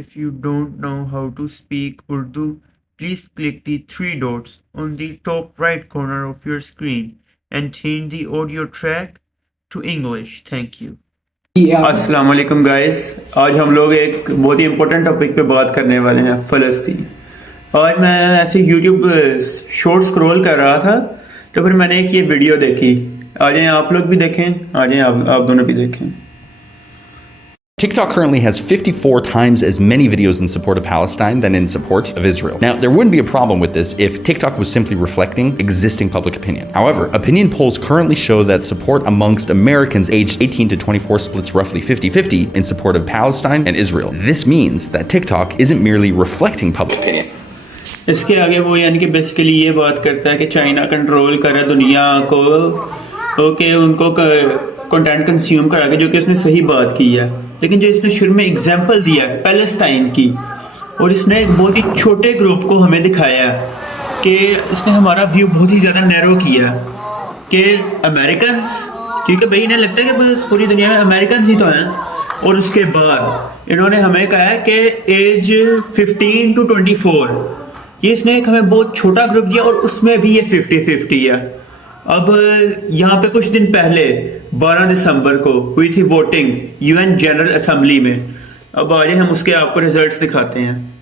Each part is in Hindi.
If you don't know how to speak Urdu, please click the three dots on the top right corner of your screen and change the audio track to English. Thank you. अस्सलाम वालेकुम गाइस, आज हम लोग एक बहुत ही इम्पोर्टेंट टॉपिक पे बात करने वाले हैं, फ़लस्तीन। आज मैं ऐसे यूट्यूब शॉर्ट स्क्रॉल कर रहा था तो फिर मैंने एक ये वीडियो देखी। आ जाएं आप लोग भी देखें, आ जाएं आप दोनों भी देखें। TikTok currently has 54 times as many videos in support of Palestine than in support of Israel. Now, there wouldn't be a problem with this if TikTok was simply reflecting existing public opinion. However, opinion polls currently show that support amongst Americans aged 18 to 24 splits roughly 50-50 in support of Palestine and Israel. This means that TikTok isn't merely reflecting public opinion. इसके आगे वो यानी कि बेसिकली ये बात करता है कि चाइना कंट्रोल करे दुनिया को, ओके उनको कंटेंट कंज्यूम करा के, जो कि उसने सही बात की है। लेकिन जो इसने शुरू में एग्जांपल दिया है पैलेस्टाइन की, और इसने एक बहुत ही छोटे ग्रुप को हमें दिखाया कि इसने हमारा व्यू बहुत ही ज़्यादा नैरो किया कि अमेरिकन्स, क्योंकि भाई इन्हें लगता है कि बस पूरी दुनिया में अमेरिकन्स ही तो हैं। और उसके बाद इन्होंने हमें कहा है कि एज 15 to 24, ये इसने एक हमें बहुत छोटा ग्रुप दिया और उसमें भी ये 50-50 है। अब यहाँ पे कुछ दिन पहले 12 दिसंबर को हुई थी वोटिंग यूएन जनरल असेंबली में। अब आइए हम उसके आपको रिजल्ट्स दिखाते हैं।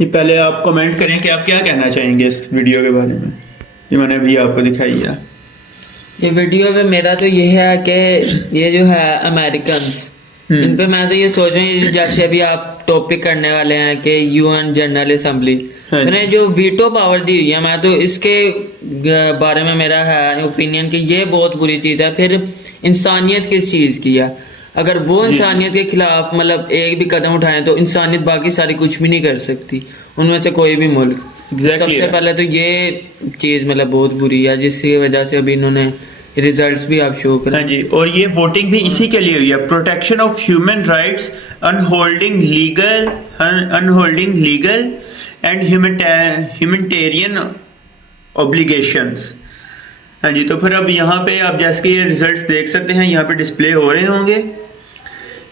ये पहले आप कमेंट करें कि आप क्या कहना चाहेंगे इस वीडियो के बारे में जो मैंने अभी आपको दिखाई है। ये वीडियो पे मेरा तो ये है कि ये जो है अमेरिकन्स, इन पे मैं तो ये सोच रही हूँ, जैसे अभी आप टॉपिक करने वाले हैं कि यूएन जनरल असेंबली, मैंने जो वीटो पावर दी हुई है, मैं तो इसके बारे में मेरा है ओपिनियन कि ये बहुत बुरी चीज़ है। फिर इंसानियत किस चीज़ की है? अगर वो इंसानियत के खिलाफ मतलब एक भी कदम उठाएं तो इंसानियत बाकी सारी कुछ भी नहीं कर सकती, उनमें से कोई भी मुल्क। सबसे पहले तो ये चीज़ मतलब बहुत बुरी है, जिसकी वजह से अभी इन्होंने रिजल्ट्स भी आप शो करें। हाँ जी, और ये वोटिंग भी इसी के लिए हुई है, protection of human rights, upholding legal and humanitarian obligations. हाँ जी, तो फिर अब यहाँ पे आप जैसे कि ये रिजल्ट्स देख सकते हैं, यहाँ पे डिस्प्ले हो रहे होंगे।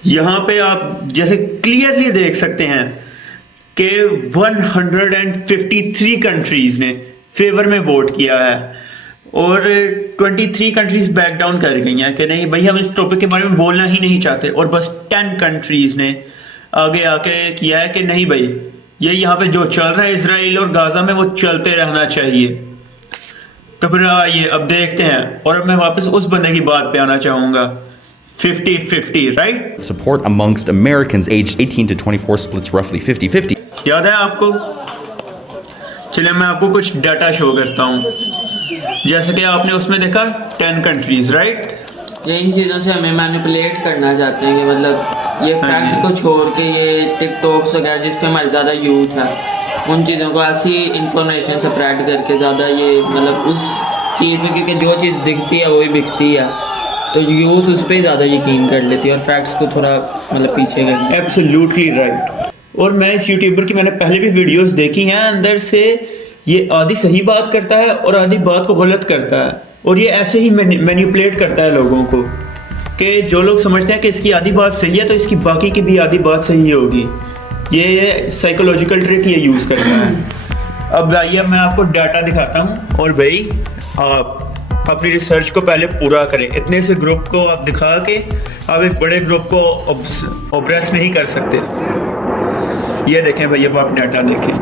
यहाँ पे आप जैसे क्लियरली देख सकते हैं कि 153 कंट्रीज ने फेवर में वोट किया है और 23 कंट्रीज बैक डाउन कर गई हैं कि नहीं भाई हम इस टॉपिक के बारे में बोलना ही नहीं चाहते, और बस 10 कंट्रीज ने आगे आके किया है कि नहीं भाई ये यहाँ पे जो चल रहा है इजराइल और गाजा में वो चलते रहना चाहिए। तो फिर आइए अब देखते हैं, और अब मैं वापस उस बंदे की बात पे आना चाहूँगा, 50-50 right. Support amongst Americans aged 18 to 24 splits roughly 50-50. याद है आपको? चलिए मैं आपको कुछ डाटा शो करता हूँ। जैसे कि आपने उसमें देखा 10 कंट्रीज राइट। ये इन चीज़ों से हमें मैनिपुलेट करना चाहते हैं कि मतलब ये फैक्ट्स को छोड़ के ये टिकटॉक्स वगैरह जिस पे हमारे ज़्यादा यूथ है, उन चीज़ों को ऐसी इंफॉर्मेशन स्प्रेड करके ज़्यादा ये मतलब उस चीज़ में, क्योंकि जो चीज़ दिखती है वही बिकती है, तो यूथ उस पर ज़्यादा यकीन कर लेती है और फैक्ट्स को थोड़ा मतलब पीछे कर। Absolutely right. और मैं इस यूट्यूबर की मैंने पहले भी वीडियोस देखी हैं, अंदर से ये आधी सही बात करता है और आधी बात को गलत करता है, और ये ऐसे ही मैनिपुलेट करता है लोगों को कि जो लोग समझते हैं कि इसकी आधी बात सही है तो इसकी बाकी की भी आधी बात सही होगी। ये साइकोलॉजिकल ट्रिक ये यूज़ करता है। अब आइए मैं आपको डाटा दिखाता हूँ, और भाई आप अपनी रिसर्च को पहले पूरा करें। इतने से ग्रुप को आप दिखा के आप एक बड़े ग्रुप को ऑब्रेस नहीं कर सकते। ये देखें भाई, अब आप डाटा देखें।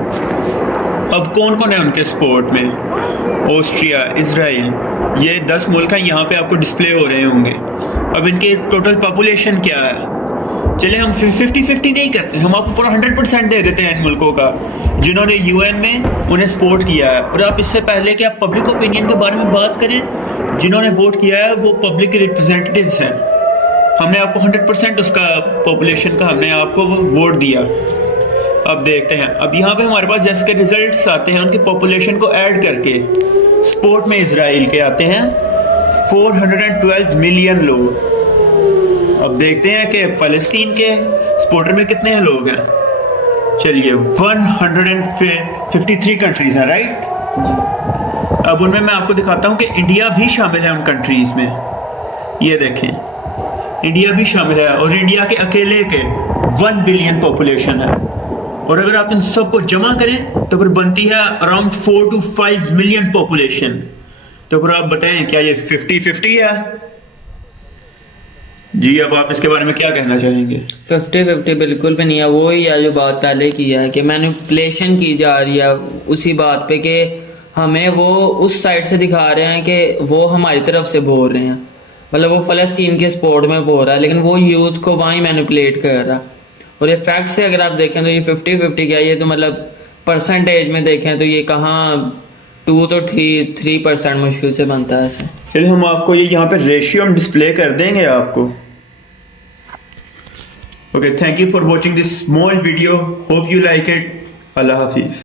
अब कौन कौन है उनके सपोर्ट में? ऑस्ट्रिया, इजराइल, ये 10 मुल्क हैं, यहाँ पे आपको डिस्प्ले हो रहे होंगे। अब इनके टोटल पॉपुलेशन क्या है? चलिए हम 50-50 नहीं करते, हम आपको पूरा 100% दे देते हैं इन मुल्कों का जिन्होंने यूएन में उन्हें सपोर्ट किया है। और आप इससे पहले कि आप पब्लिक ओपिनियन के बारे में बात करें, जिन्होंने वोट किया है वो पब्लिक रिप्रेजेंटेटिव्स हैं। हमने आपको 100% उसका पॉपुलेशन का हमने आपको वोट दिया। अब देखते हैं, अब यहाँ पे हमारे पास जैसे के रिजल्ट्स आते हैं उनकी पॉपुलेशन को ऐड करके सपोर्ट में इजराइल के आते हैं 412 मिलियन लोग। अब देखते हैं कि फ़लस्तीन के सपोर्टर में कितने लोग हैं। चलिए 153 कंट्रीज हैं राइट। अब उनमें मैं आपको दिखाता हूँ कि इंडिया भी शामिल है उन कंट्रीज़ में। ये देखें, इंडिया भी शामिल है और इंडिया के अकेले के 1 बिलियन पॉपुलेशन है, और अगर आप इन सबको जमा करें तो फिर बनती है अराउंड 4 to 5 मिलियन पॉपुलेशन। तो फिर आप बताएं क्या ये 50-50 है? जी, अब आप इसके बारे में क्या कहना चाहेंगे? 50-50 बिल्कुल भी नहीं है। वो ही है जो बात पहले की है कि मैनिपुलेशन की जा रही है उसी बात पे कि हमें वो उस साइड से दिखा रहे हैं कि वो हमारी तरफ से बोल रहे हैं, मतलब वो फ़लस्तीन के सपोर्ट में बोल रहा है, लेकिन वो यूथ को वहीं मैनिपुलेट कर रहा है। और ये फैक्ट से अगर आप देखें तो ये 50-50 क्या है, ये तो मतलब परसेंटेज में देखें तो ये कहाँ 2 to 3% मुश्किल से बनता है ऐसे। चलिए हम आपको ये यहाँ पे रेशियो हम डिस्प्ले कर देंगे आपको। Okay, thank you for watching this small video, hope you like it. अल्लाह हाफिज़।